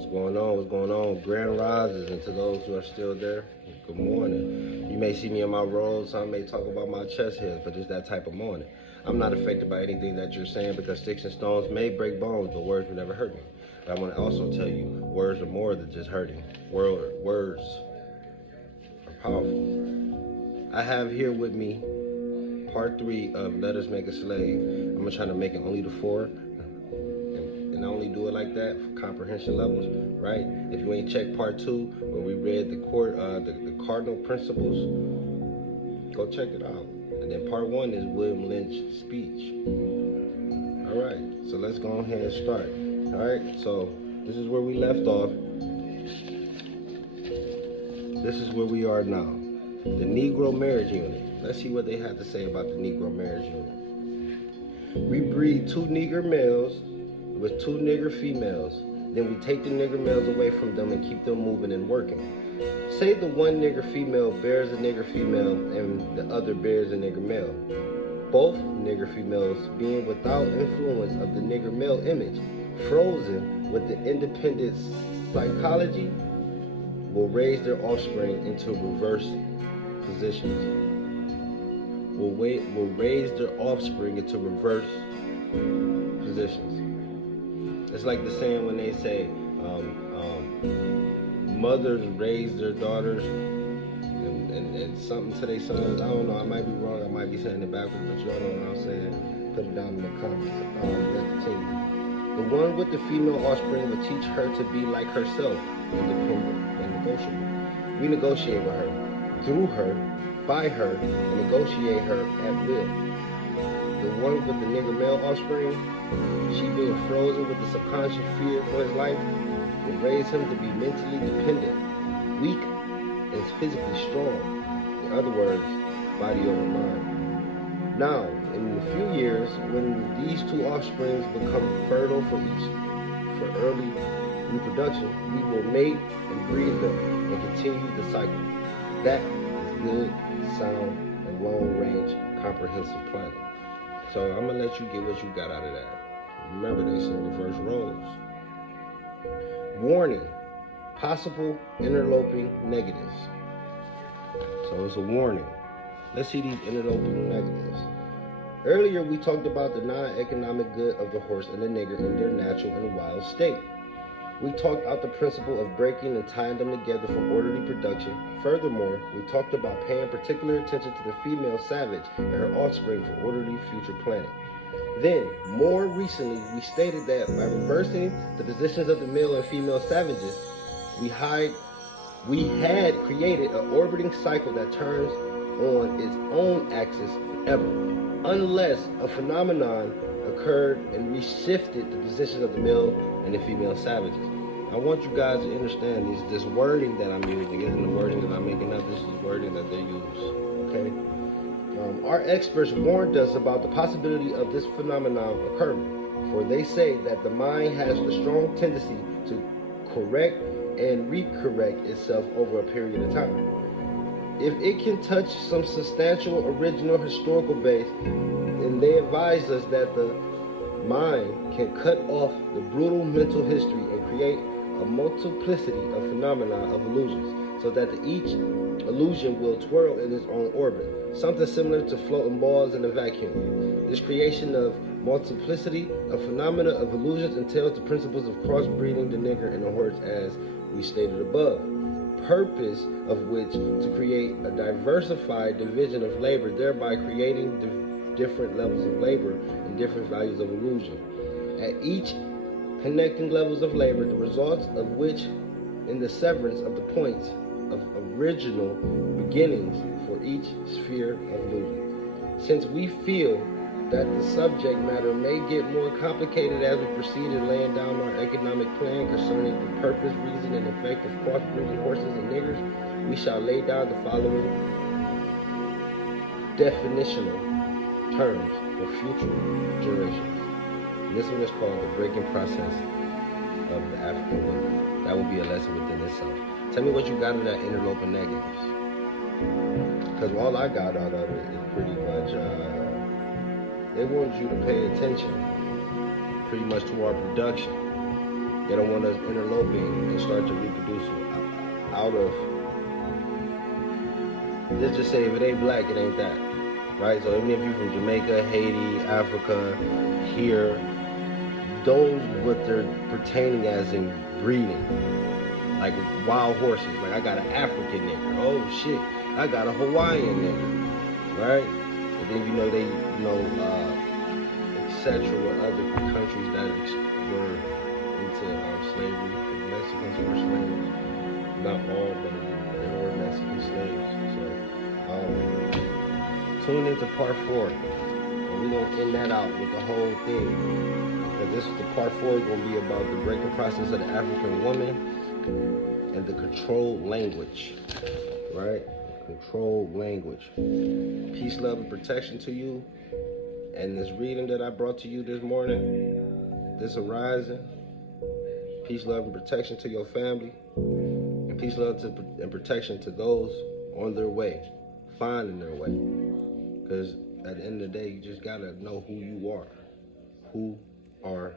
What's going on? What's going on? Grand rises, and to those who are still there, good morning. You may see me on my road, some may talk about my chest hairs, but it's that type of morning. I'm not affected by anything that you're saying because sticks and stones may break bones, but words will never hurt me. But I want to also tell you, words are more than just hurting. Words are powerful. I have here with me part 3 of Let Us Make a Slave. I'm gonna try to make it only to 4. And I only do it like that for comprehension levels, right? If you ain't checked part 2, where we read the cardinal principles, go check it out. And then part 1 is William Lynch's speech. All right, so let's go ahead and start. All right, so this is where we left off. This is where we are now. The Negro marriage unit. Let's see what they have to say about the Negro marriage unit. We breed 2 Negro males with 2 nigger females. Then we take the nigger males away from them and keep them moving and working. Say the one nigger female bears a nigger female and the other bears a nigger male. Both nigger females being without influence of the nigger male image, frozen with the independent psychology, will raise their offspring into reverse positions. Will raise their offspring into reverse positions. It's like the saying when they say, mothers raise their daughters and something to their sons. I don't know, I might be wrong, I might be saying it backwards, but y'all know what I'm saying. Put it down in the comments. Let's continue. The one with the female offspring will teach her to be like herself, independent and negotiable. We negotiate with her, through her, by her, and negotiate her at will. The one with the nigger male offspring, she being frozen with the subconscious fear for his life, will raise him to be mentally dependent, weak, and physically strong. In other words, body over mind. Now, in a few years, when these 2 offsprings become fertile for early reproduction, we will mate and breed them and continue the cycle. That is good, sound, and long-range comprehensive planning. So I'm gonna let you get what you got out of that. Remember, they said reverse roles. Warning, possible interloping negatives. So it's a warning. Let's see these interloping negatives. Earlier, we talked about the non-economic good of the horse and the nigger in their natural and wild state. We talked out the principle of breaking and tying them together for orderly production. Furthermore, we talked about paying particular attention to the female savage and her offspring for orderly future planning. Then, more recently, we stated that by reversing the positions of the male and female savages, we had created an orbiting cycle that turns on its own axis forever, unless a phenomenon occurred and reshifted the positions of the male and the female savages. I want you guys to understand this wording that I'm using isn't the wording that I'm making up. This is wording that they use. Okay. Our experts warned us about the possibility of this phenomenon occurring, for they say that the mind has a strong tendency to correct and recorrect itself over a period of time. If it can touch some substantial original historical base, and they advise us that the mind can cut off the brutal mental history and create a multiplicity of phenomena of illusions, so that each illusion will twirl in its own orbit, something similar to floating balls in a vacuum. This creation of multiplicity of phenomena of illusions entails the principles of crossbreeding the nigger and the horse, as we stated above, purpose of which to create a diversified division of labor, thereby creating different levels of labor and different values of illusion. At each connecting levels of labor, the results of which in the severance of the points of original beginnings for each sphere of illusion. Since we feel that the subject matter may get more complicated as we proceed in laying down our economic plan concerning the purpose, reason, and effect of crossbreeding horses and niggers, we shall lay down the following definitional terms for future generations. And this one is called the breaking process of the African woman. That will be a lesson within itself. Tell me what you got of that interloping negatives. Because all I got out of it is pretty much, they want you to pay attention pretty much to our production. They don't want us interloping and start to reproduce out of, let's just say if it ain't black, it ain't that, right? So even if you're from Jamaica, Haiti, Africa, here, those what they're pertaining as in breeding, like wild horses. Like I got an African nigger, oh shit, I got a Hawaiian nigger, right? And then they, etc. with other countries that were into slavery. The Mexicans were slaves, not all, but there were Mexican slaves. So tune into part 4, and we're gonna end that out with the whole thing. Because this is the part 4 is gonna be about the breaking process of the African woman and the controlled language, right? Controlled language. Peace, love, and protection to you. And this reading that I brought to you this morning, this arising, peace, love, and protection to your family, and peace, love, and protection to those on their way, finding their way. Because at the end of the day, you just gotta know who you are. Who are